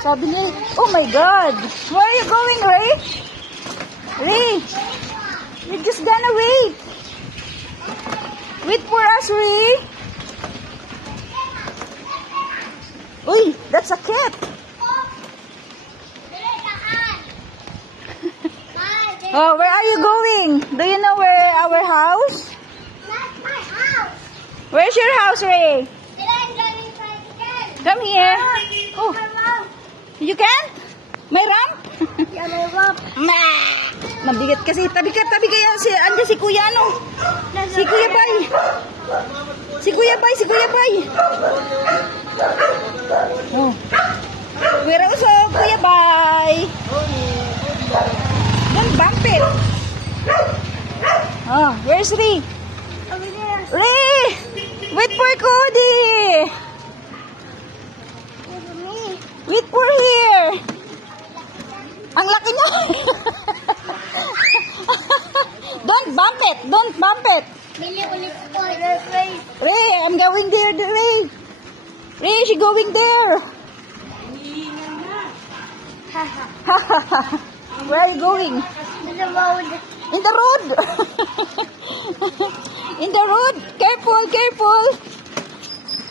Sabi niya, oh my God. Where are you going, Ray? Ray, you're just gonna wait. Wait for us, Ray. Uy, that's a cat. Oh, where are you going? Do you know where our house? That's my house. Where's your house, Ray? I'm going to again. Come here. Oh, you can? May ramp? Yeah, may rope. Mabigat kasi. Tabi ka. Andiyan si Kuya, no? Si Kuya Bay. Si Kuya Bay. Oh. Kuya Usog, Kuya Bay. Don't bump it. Oh, where's Ray? Over there. Ray! Wait for Cody! Over me. Wait for here! Ang laki niya! Don't bump it! Bili ulit ko. Ray. Ray, I'm going there, Ray! Ray, she going there! Where are you going? To the road. In the road! In the road! Careful!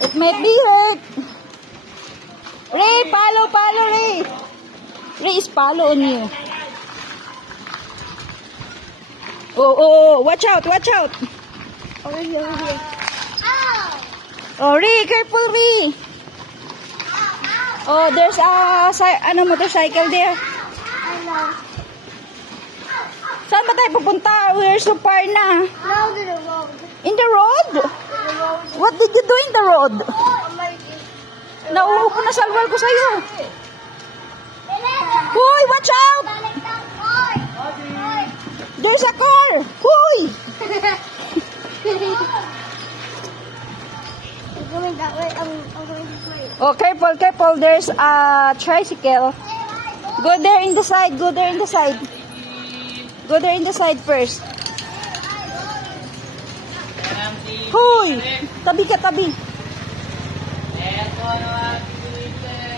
It might be hurt! Ray, follow, Ray! Ray is follow on you. Oh, watch out! Over here. Ow! Oh, Ray, careful, Ray! Oh, there's a motorcycle there. I know. Saan ba tayo pupunta? We're so far na. Now to the road. In the road? The road. What did you do in the road? Oh my God. Nauuho ko na salwal ko sa'yo. Hoy, watch out! There's a car! Hoy! I'm going that way. I'm going this way. Oh, careful. There's a tricycle. Go there in the side. Go there in the side first. Hoy! Tabi ka.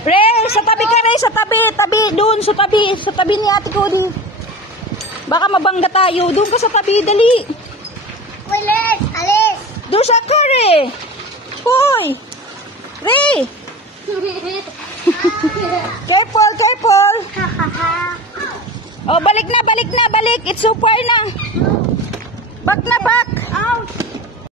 Ray, sa tabi ka, Ray. Sa tabi. Doon, sa tabi ni Ate Cody. Baka mabangga tayo. Doon ka sa tabi, dali. Alis! Doon sa car, eh. Hoy! Ray! Careful! Oh, balik. It's so far na. Back. Ouch!